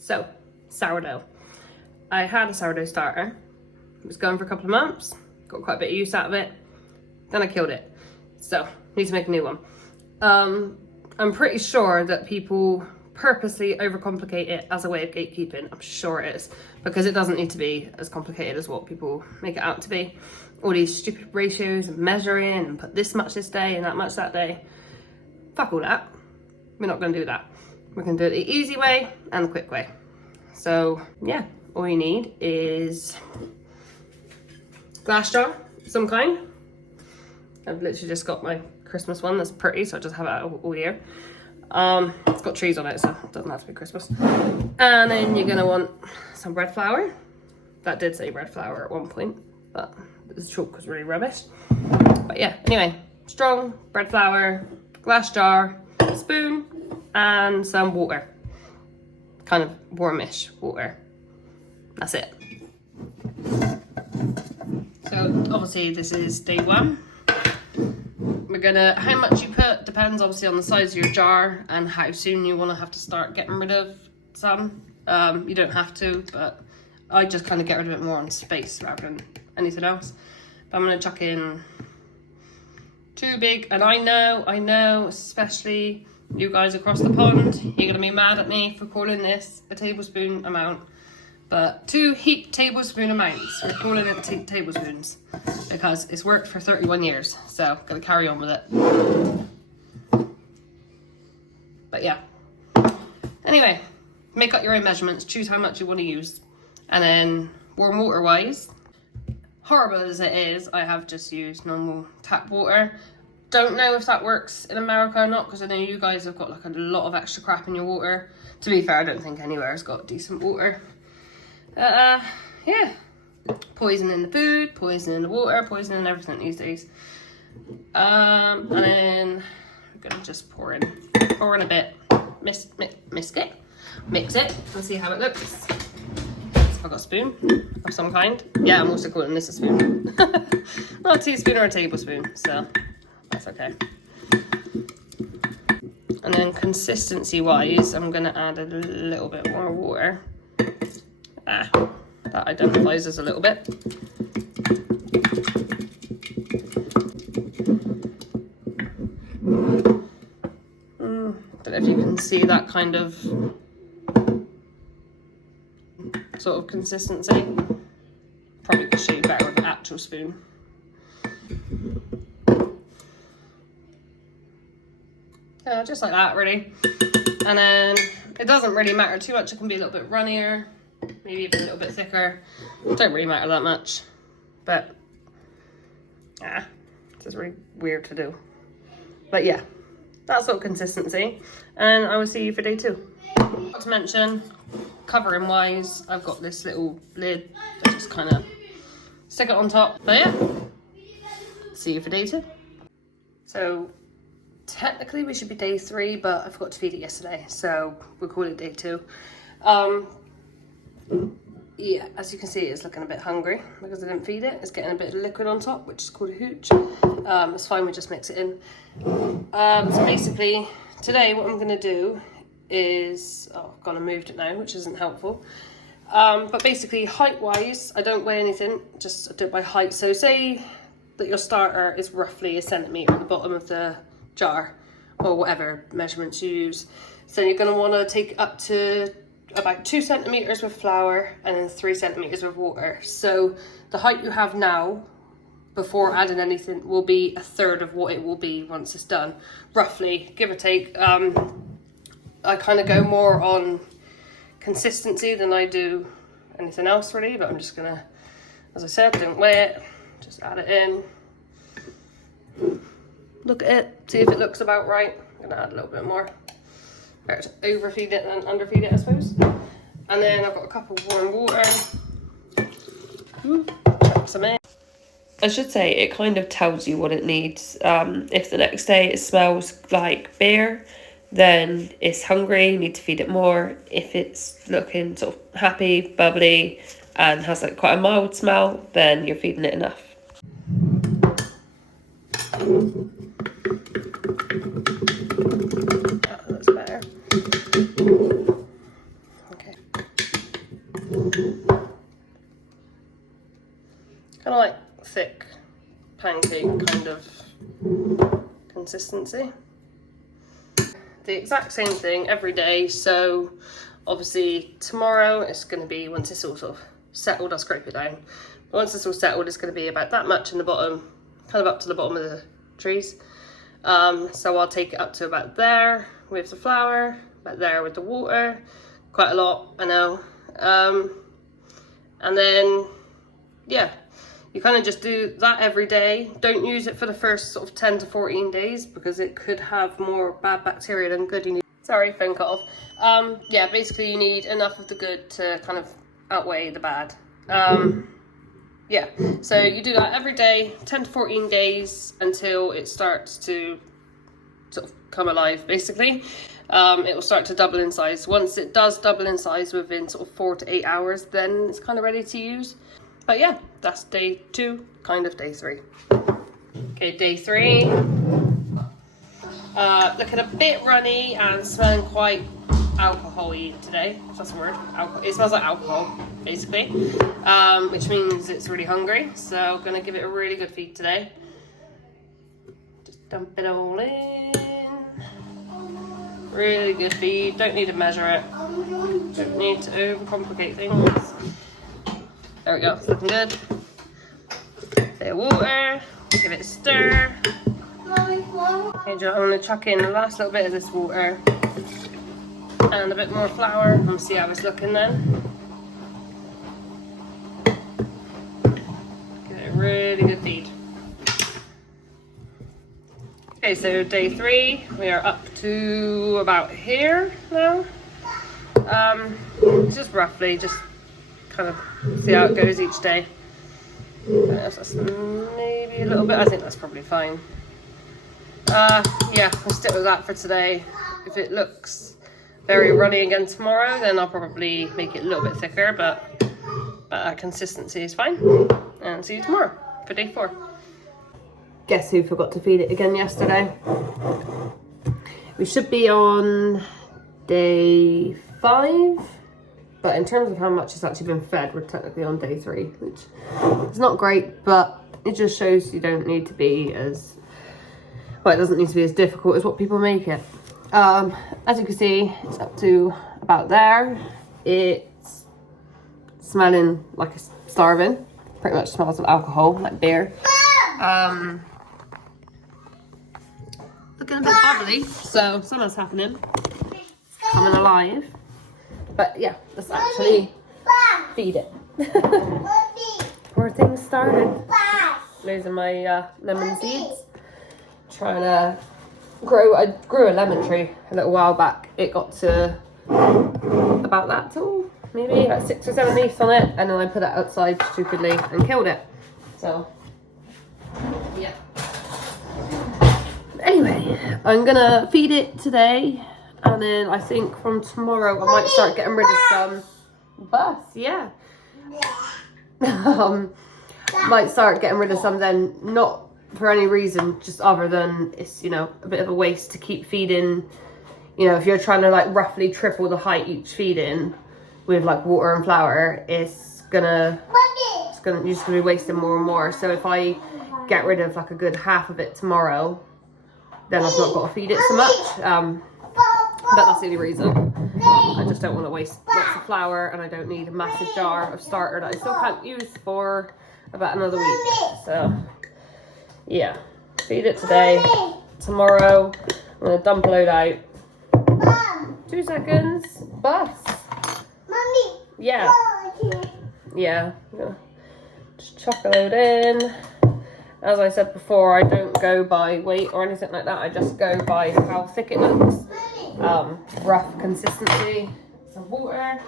So, sourdough. I had a sourdough starter. It was going for a couple of months. Got quite a bit of use out of it. Then I killed it. So, need to make a new one. I'm pretty sure that people purposely overcomplicate it as a way of gatekeeping. I'm sure it is. Because it doesn't need to be as complicated as what people make it out to be. All these stupid ratios and measuring and put this much this day and that much that day. Fuck all that. We're not going to do that. We're going to do it the easy way and the quick way. So yeah, all you need is glass jar of some kind. I've literally just got my Christmas one that's pretty, so I just have it out all year. It's got trees on it, so it doesn't have to be Christmas. And then you're going to want some bread flour. That did say bread flour at one point, but the chalk was really rubbish. But yeah, anyway, strong bread flour, glass jar, spoon, and some water. Kind of warmish water. That's it. So obviously this is day one. We're gonna, how much you put depends obviously on the size of your jar and how soon you want to have to start getting rid of some. You don't have to, but I just kind of get rid of it more on space rather than anything else. But I'm gonna chuck in too big, and I know, especially you guys across the pond, you're gonna be mad at me for calling this a tablespoon amount, but 2 heaped tablespoon amounts. We're calling it tablespoons because it's worked for 31 years. So gonna carry on with it. But yeah. Anyway, make up your own measurements. Choose how much you want to use, and then warm water wise. Horrible as it is, I have just used normal tap water. Don't know if that works in America or not, because I know you guys have got like a lot of extra crap in your water. To be fair, I don't think anywhere has got decent water. Yeah. Poison in the food, poison in the water, poison in everything these days. And then we're gonna just pour in a bit. Mix it, and see how it looks. I've got a spoon of some kind. Yeah, I'm also calling this a spoon. Not a teaspoon or a tablespoon, so that's okay. And then consistency wise, I'm gonna add a little bit more water. That identifies as a little bit. Don't know if you can see that kind of sort of consistency. Probably could show you better with an actual spoon. Yeah, just like that really. And then it doesn't really matter too much. It can be a little bit runnier, maybe even a little bit thicker. Don't really matter that much. But it's just really weird to do. But yeah, that sort of consistency. And I will see you for day 2. Not to mention, covering wise, I've got this little lid that just kind of stick it on top. But yeah, see you for day 2. So technically we should be day 3, but I forgot to feed it yesterday, so we'll call it day 2. Yeah, as you can see, it's looking a bit hungry because I didn't feed it. It's getting a bit of liquid on top, which is called a hooch. It's fine, we just mix it in. So basically, today what I'm going to do is, I've gone and moved it now, which isn't helpful. But basically, height-wise, I don't weigh anything, just do it by height. So say that your starter is roughly a centimetre at the bottom of the jar, or whatever measurements you use. So you're going to want to take up to about 2 centimetres with flour and then 3 centimetres with water. So the height you have now, before adding anything, will be a third of what it will be once it's done. Roughly, give or take. I kind of go more on consistency than I do anything else really, but I'm just going to, as I said, don't weigh it, just add it in. Look at it, see if it looks about right. I'm going to add a little bit more. Better to overfeed it than underfeed it, I suppose. And then I've got a cup of warm water. Chuck some in. I should say it kind of tells you what it needs. If the next day it smells like beer, then it's hungry, you need to feed it more. If it's looking sort of happy, bubbly, and has like quite a mild smell, then you're feeding it enough. That's better. Okay. Kind of like thick pancake kind of consistency. The exact same thing every day. So obviously tomorrow it's going to be, once it's all sort of settled, I'll scrape it down. But once it's all settled, it's going to be about that much in the bottom, kind of up to the bottom of the trees. So I'll take it up to about there with the flour, about there with the water. Quite a lot, I know. And then, yeah, you kind of just do that every day. Don't use it for the first sort of 10 to 14 days because it could have more bad bacteria than good. You need, sorry, phone cut off. Yeah, basically you need enough of the good to kind of outweigh the bad. Yeah, so you do that every day, 10 to 14 days until it starts to sort of come alive, basically. It will start to double in size. Once it does double in size within sort of 4 to 8 hours, then it's kind of ready to use. But yeah, that's day 2, kind of day 3. Okay, day 3. Looking a bit runny and smelling quite alcohol-y today, if that's a word. It smells like alcohol, basically, which means it's really hungry. So I'm gonna give it a really good feed today. Just dump it all in. Really good feed. Don't need to measure it. Don't need to overcomplicate things. There we go. It's looking good. Bit of water. Give it a stir. Okay, I'm gonna chuck in the last little bit of this water and a bit more flour and see how it's looking then. Give it a really good feed. Okay, so day 3, we are up to about here now. Just roughly, just kind of see how it goes each day. That's maybe a little bit, I think that's probably fine. Yeah, I'll stick with that for today. If it looks very runny again tomorrow, then I'll probably make it a little bit thicker, but that consistency is fine. And see you tomorrow for day 4. Guess who forgot to feed it again yesterday? We should be on day 5, but in terms of how much it's actually been fed, we're technically on day 3, which is not great, but it just shows you don't need to be as, well, it doesn't need to be as difficult as what people make it. As you can see, it's up to about there. It's smelling like it's starving. Pretty much smells of alcohol, like beer. Looking a bit bubbly, so something's happening. Coming alive. But yeah, let's actually feed it. Poor thing started. Losing my lemon seeds. Trying to I grew a lemon tree a little while back. It got to about that tall, maybe like 6 or 7 leaves on it, and then I put it outside stupidly and killed it. So yeah. Anyway, I'm gonna feed it today, and then I think from tomorrow I might start getting rid of some bus. Yeah. Might start getting rid of some then, not for any reason, just other than it's, you know, a bit of a waste to keep feeding. You know, if you're trying to like roughly triple the height each feeding with like water and flour, you're just gonna be wasting more and more. So if I get rid of like a good half of it tomorrow, then I've not got to feed it so much. But that's the only reason. I just don't want to waste lots of flour, and I don't need a massive jar of starter that I still can't use for about another week. So yeah, feed it today. Tomorrow I'm gonna dump a load out. 2 seconds. Bus. Mommy. Yeah. Yeah. I'm gonna just chuck a load in. As I said before, I don't go by weight or anything like that. I just go by how thick it looks. Rough consistency. Some water.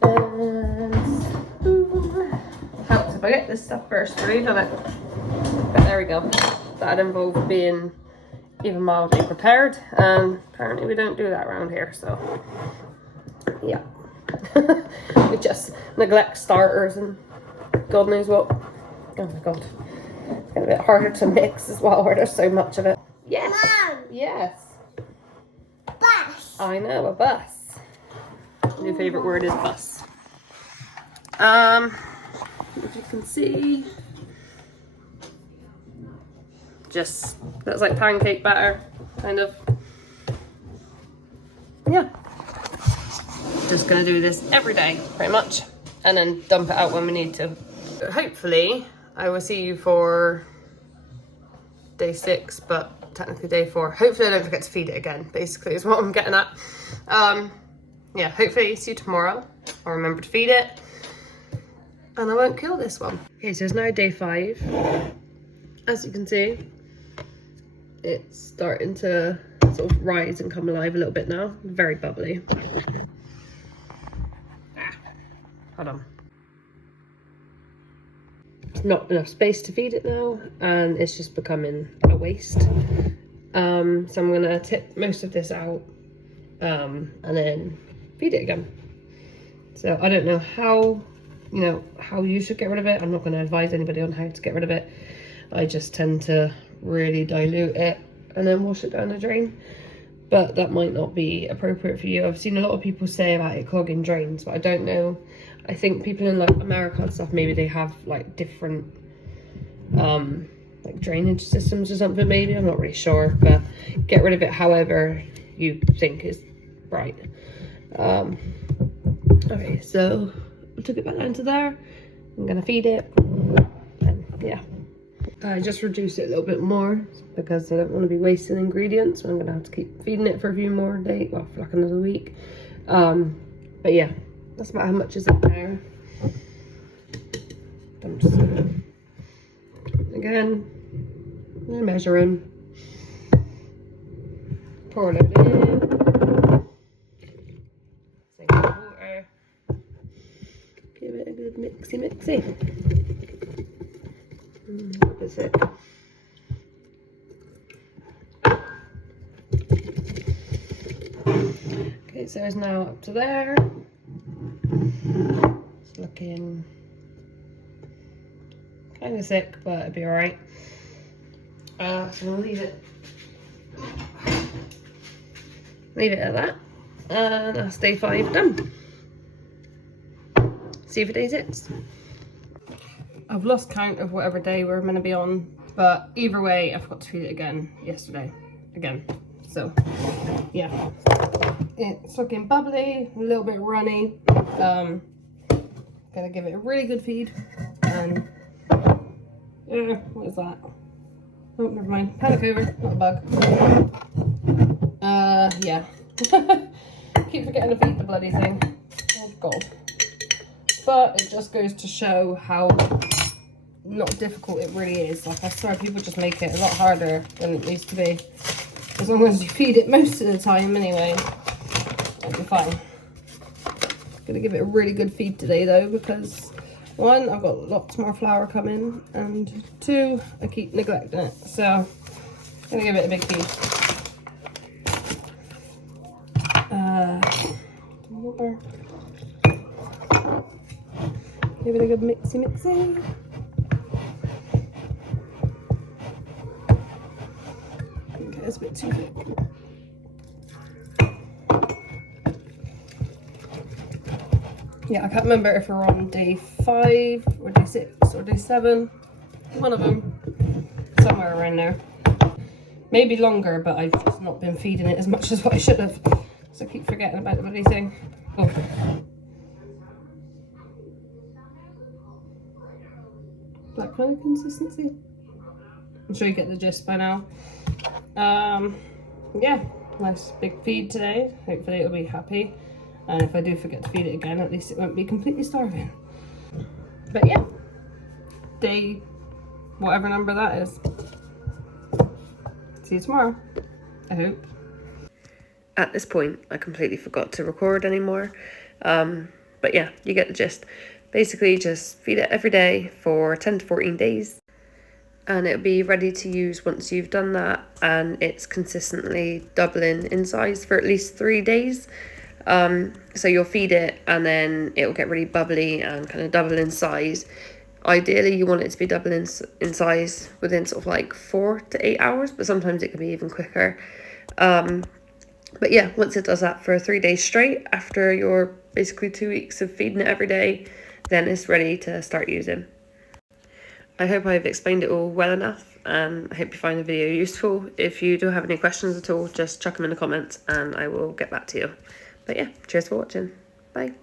And helps if I get this stuff first through, doesn't it? But there we go. That'd involve being even mildly prepared, and apparently we don't do that around here, so yeah. We just neglect starters and God knows what. Oh my god. It's getting a bit harder to mix as well where there's so much of it. Yes. Mom. Yes. bus. I know, a bus. New favourite word is bus. If you can see, just that's like pancake batter, kind of. Yeah. Just gonna do this every day, pretty much, and then dump it out when we need to. Hopefully, I will see you for day 6, but technically day 4. Hopefully I don't forget to feed it again, basically, is what I'm getting at. Yeah, hopefully see you tomorrow. I'll remember to feed it. And I won't kill this one. Okay, so it's now day 5. As you can see, it's starting to sort of rise and come alive a little bit now. Very bubbly. Hold on. There's not enough space to feed it now, and it's just becoming a waste. So I'm gonna tip most of this out, and then feed it again. So I don't know how, how you should get rid of it. I'm not gonna advise anybody on how to get rid of it. I just tend to really dilute it and then wash it down the drain. But that might not be appropriate for you. I've seen a lot of people say about it clogging drains, but I don't know. I think people in like America and stuff, maybe they have like different like drainage systems or something, maybe. I'm not really sure, but get rid of it however you think is right. Okay, so I took it back down to there. I'm gonna feed it, and yeah. I just reduced it a little bit more because I don't want to be wasting ingredients. So I'm gonna have to keep feeding it for a few more days, well, for like another week. But yeah, that's about how much is in there. I'm just gonna, again, I'm measuring. Pour it in. Same with water. Give it a good mixy. That's it. Okay, so it's now up to there. It's looking kind of sick, but it'll be alright. So we'll leave it at that. And that's day 5 done. See you for day 6. I've lost count of whatever day we're going to be on, but either way, I forgot to feed it again yesterday. So, yeah. It's looking bubbly, a little bit runny. Gonna give it a really good feed. And, what is that? Oh, never mind. Panic over, not a bug. Yeah. Keep forgetting to feed the bloody thing. Oh, God. But it just goes to show how not difficult it really is. Like, I swear people just make it a lot harder than it needs to be. As long as you feed it most of the time anyway, it'll be fine. Gonna give it a really good feed today though, because 1, I've got lots more flour coming, and 2, I keep neglecting it. So, gonna give it a big feed. Water. Give it a good mixy. Okay, it's a bit too thick. Yeah, I can't remember if we're on day 5 or day 6 or day 7. One of them. Somewhere around there. Maybe longer, but I've just not been feeding it as much as what I should have. So I keep forgetting about the bloody thing. Oh. That kind of consistency. I'm sure you get the gist by now. Yeah, nice big feed today. Hopefully it'll be happy. And if I do forget to feed it again, at least it won't be completely starving. But yeah, day whatever number that is. See you tomorrow, I hope. At this point, I completely forgot to record anymore. But yeah, you get the gist. Basically, just feed it every day for 10 to 14 days. And it'll be ready to use once you've done that. And it's consistently doubling in size for at least 3 days. So you'll feed it and then it'll get really bubbly and kind of double in size. Ideally, you want it to be double in size within sort of like 4 to 8 hours, but sometimes it can be even quicker. But yeah, once it does that for 3 days straight, after your basically 2 weeks of feeding it every day, then it's ready to start using. I hope I've explained it all well enough, and I hope you find the video useful. If you do have any questions at all, just chuck them in the comments and I will get back to you. But yeah, cheers for watching. Bye.